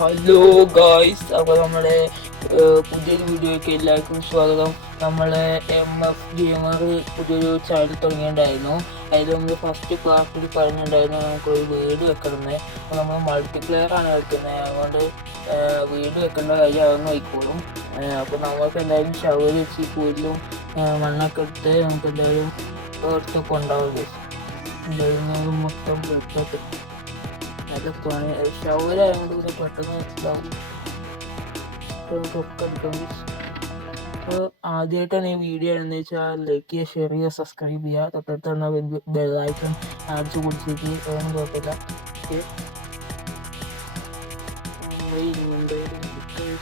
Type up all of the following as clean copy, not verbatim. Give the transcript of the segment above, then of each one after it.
Hello guys, അപ്പോൾ നമ്മുടെ പുതിയൊരു വീഡിയോയ്ക്ക് എല്ലാവർക്കും സ്വാഗതം. നമ്മളെ MF ഗെയിമർ പുതിയൊരു ചാനൽ തുടങ്ങിയിട്ടുണ്ടായിരുന്നു. അതിൽ നമ്മൾ ഫസ്റ്റ് പാർട്ടിൽ പറഞ്ഞിട്ടുണ്ടായിരുന്നു നമുക്കൊരു വീട് വെക്കണമെന്ന്. അപ്പോൾ നമ്മൾ മൾട്ടിപ്ലെയർ ആണ് കളിക്കുന്നത്, അതുകൊണ്ട് വീട് വെക്കേണ്ട കാര്യം അതൊന്നും ആയിക്കോളും. അപ്പോൾ നമുക്ക് എന്തായാലും ഷവർ വെച്ച് പുല്ലും മണ്ണൊക്കെ എടുത്ത് നമുക്ക് എന്തായാലും എടുത്തൊക്കെ ഉണ്ടാവും. എന്തായാലും മൊത്തം വെച്ചിട്ട് നല്ല പണി ഷവറായതുകൊണ്ട് പിന്നെ പെട്ടെന്ന് ഇതാവും, ഒക്കെ എടുക്കാം. അപ്പോൾ ആദ്യമായിട്ടാണ് ഈ വീഡിയോ എന്ന് വെച്ചാൽ ലൈക്ക് ചെയ്യുക, ഷെയർ ചെയ്യുക, സബ്സ്ക്രൈബ് ചെയ്യുക, തൊട്ടടുത്തുള്ള ബെല്ലൈക്കൺ അടിച്ച് കുടിച്ചിട്ട് അതൊന്നും കുഴപ്പമില്ല.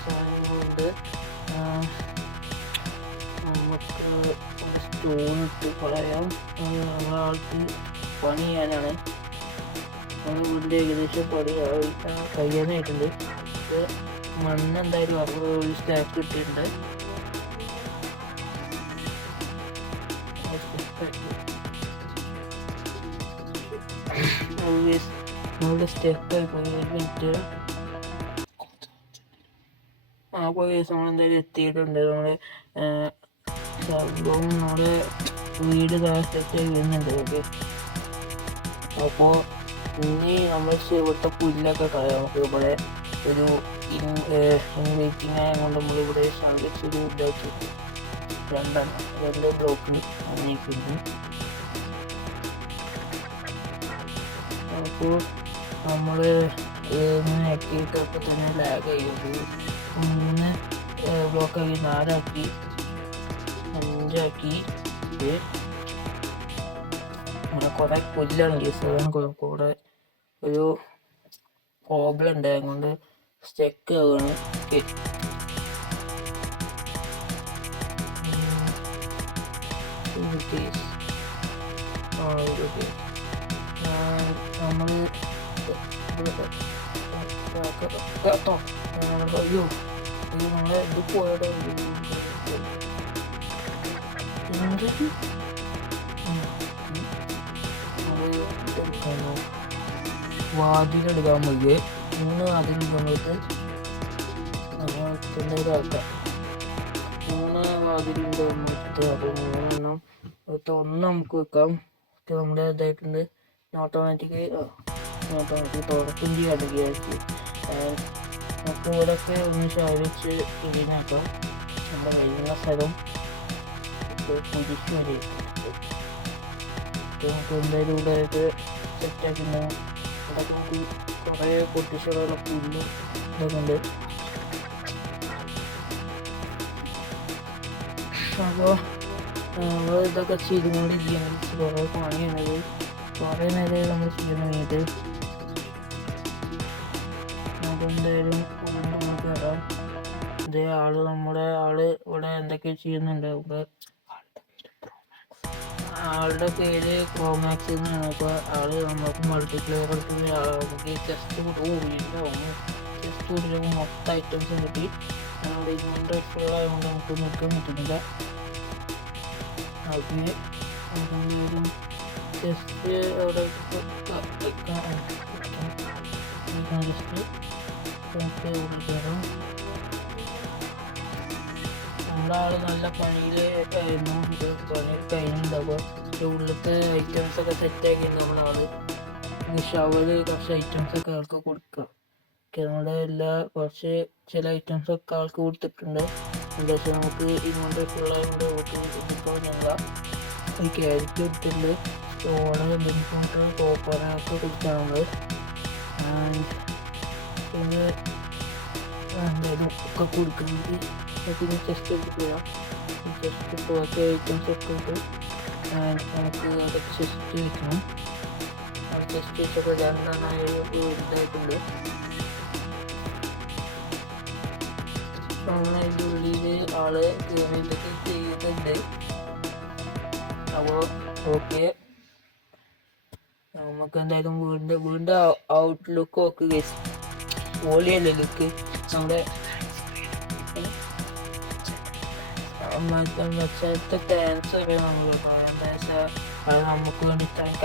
സാധനങ്ങളുണ്ട്. നമുക്ക് സ്റ്റോൺ ഇട്ട് പറയാം. ആൾക്ക് പണി ചെയ്യാനാണ്. നമ്മുടെ വീടിൻ്റെ ഏകദേശം പണി കഴിയാനായിട്ടുണ്ട്. മണ്ണ് എന്തായാലും ഒരു സ്റ്റാക്ക് കിട്ടിയിട്ടുണ്ട്. നമ്മുടെ സ്റ്റെക്കായി പോയി. ഒരു മിനിറ്റ്. അപ്പോൾ നമ്മളെന്തായാലും എത്തിയിട്ടുണ്ട്. നമ്മുടെ സംഭവം നമ്മുടെ വീട് സെറ്റായി വരുന്നുണ്ട്. ഓക്കെ, അപ്പോൾ ഇനി നമ്മൾ ഇവിടുത്തെ പുല്ലൊക്കെ കളയാം. നമുക്ക് ഇവിടെ ഒരു ഇൻവൈറ്റിംഗ് ആയതുകൊണ്ട് നമ്മളിവിടെ സാധിച്ചൊരു ഇതാക്കി രണ്ട് ബ്ലോക്കിൽ നീക്കുന്നു. അപ്പോൾ നമ്മൾ ആക്കിയിട്ടപ്പോൾ തന്നെ ലാഗ് ആയി. 3 ബ്ലോക്കാക്കി, 4ആക്കി, 5ആക്കി. ഇവിടെ കുറെ പുല്ലാണ് കേസ്. കൂടെ ഒരു പ്രോബ്ലം ഉണ്ട്, അതുകൊണ്ട് സ്റ്റെക്ക് ആവുകയാണ്. നമ്മൾ അയ്യോ നമ്മളെ ഇത് പോയത് വാതിലെടുക്കാൻ പോയി. 3 വാതിൽ നമുക്ക് 3 വാതിലുണ്ട് മൊത്തം. അപ്പോൾ 3എണ്ണം ഒന്ന് നമുക്ക് വെക്കാം. നമ്മുടെ ഇതായിട്ടുണ്ട്. ഓട്ടോമാറ്റിക് തുറക്കും ചെയ്യാണ്ട് വിചാരിച്ചു. നമുക്ക് ഇവിടെയൊക്കെ ഒന്ന് ശാലിച്ച് ക്ലീനാക്കാം. നമ്മുടെ കയ്യിലുള്ള സ്ഥലം കുരിശ് വരെ നമുക്ക് എന്തായാലും ഇവിടെ സെറ്റാക്കുന്ന. അതൊക്കെ നമുക്ക് കുറേ പൊട്ടിച്ചുള്ള പുല്ലും ഇതൊക്കെ ഉണ്ട്. അപ്പോൾ നമ്മൾ ഇതൊക്കെ ചെയ്തുകൊണ്ടിരിക്കുകയാണ്. കുറേ പണിയാണത്. കുറേ നേരം നമ്മൾ ചെയ്യാൻ തുടങ്ങിയിട്ട്. നമുക്കെന്തായാലും നമുക്ക് വരാം. ഇതേ നമ്മുടെ ആള് ഇവിടെ എന്തൊക്കെ ചെയ്യുന്നുണ്ട്. ആളുടെ പേര് ക്രോമാക്സ് എന്നാണ്. അപ്പോൾ ആള് നമുക്ക് മൾട്ടിപ്ലെയർ എടുക്കുന്ന നമുക്ക് ചെസ്റ്റ് കൂടി മൊത്തം ഐറ്റംസും കിട്ടി. നമ്മുടെ ഇങ്ങോട്ട് ഫുൾ ആയതുകൊണ്ട് നമുക്ക് നിൽക്കാൻ പറ്റുന്നില്ല. അതിന് നമുക്കെന്തായാലും ജസ്റ്റ് അവിടെ ജസ്റ്റ് നമുക്ക് ഇവിടെ കയറാം. നമ്മുടെ ആള് നല്ല പണിയിലായിരുന്നു. പണി കഴിഞ്ഞിട്ടുണ്ടാവുക. ഉള്ളിലത്തെ ഐറ്റംസ് ഒക്കെ സെറ്റാക്കി നമ്മളാള് ഷവല് കുറച്ച് ഐറ്റംസ് ഒക്കെ ആൾക്ക് കൊടുക്കുക. നമ്മുടെ ചില ഐറ്റംസ് ഒക്കെ ആൾക്ക് കൊടുത്തിട്ടുണ്ട്. എന്താ വെച്ചാൽ നമുക്ക് ഇങ്ങോട്ട് ഫുള്ളായതുകൊണ്ട് ഇപ്പോൾ ഞങ്ങൾ ഈ ക്യാരറ്റ് എടുത്തിട്ടുണ്ട്. സ്റ്റോണ്, ബിൻഫോട്ട്, കോപ്പറൊക്കെ കൊടുത്താണ്. പിന്നെ എന്തായാലും ഒക്കെ കൊടുക്കുന്നത്. പിന്നെ ചെസ്റ്റ് എടുക്കുക. ചെസ്റ്റ് ബാക്കി ഐറ്റംസ് ഒക്കെ ഉണ്ട്. നമുക്ക് അത് ചെസ്റ്റ് വെക്കണം. ചെസ്റ്റ് വെച്ചപ്പോൾ 2 ഇതായിട്ടുണ്ട്. അങ്ങനെ അതിൻ്റെ ഉള്ളിൽ ആള് കയറിയിട്ടൊക്കെ ചെയ്യുന്നുണ്ട്. അപ്പോൾ ഓക്കെ, നമുക്ക് എന്തായാലും വീടിൻ്റെ ഔട്ട്ലുക്ക് നോക്കുക. പൊളിയല്ലേ ലുക്ക്. നമ്മുടെ മെച്ചത്തെ ഡാൻസ് അറിയാം നമ്മൾ. എന്താ വെച്ചാൽ അത് നമുക്ക് വേണ്ടി ഇത്രയും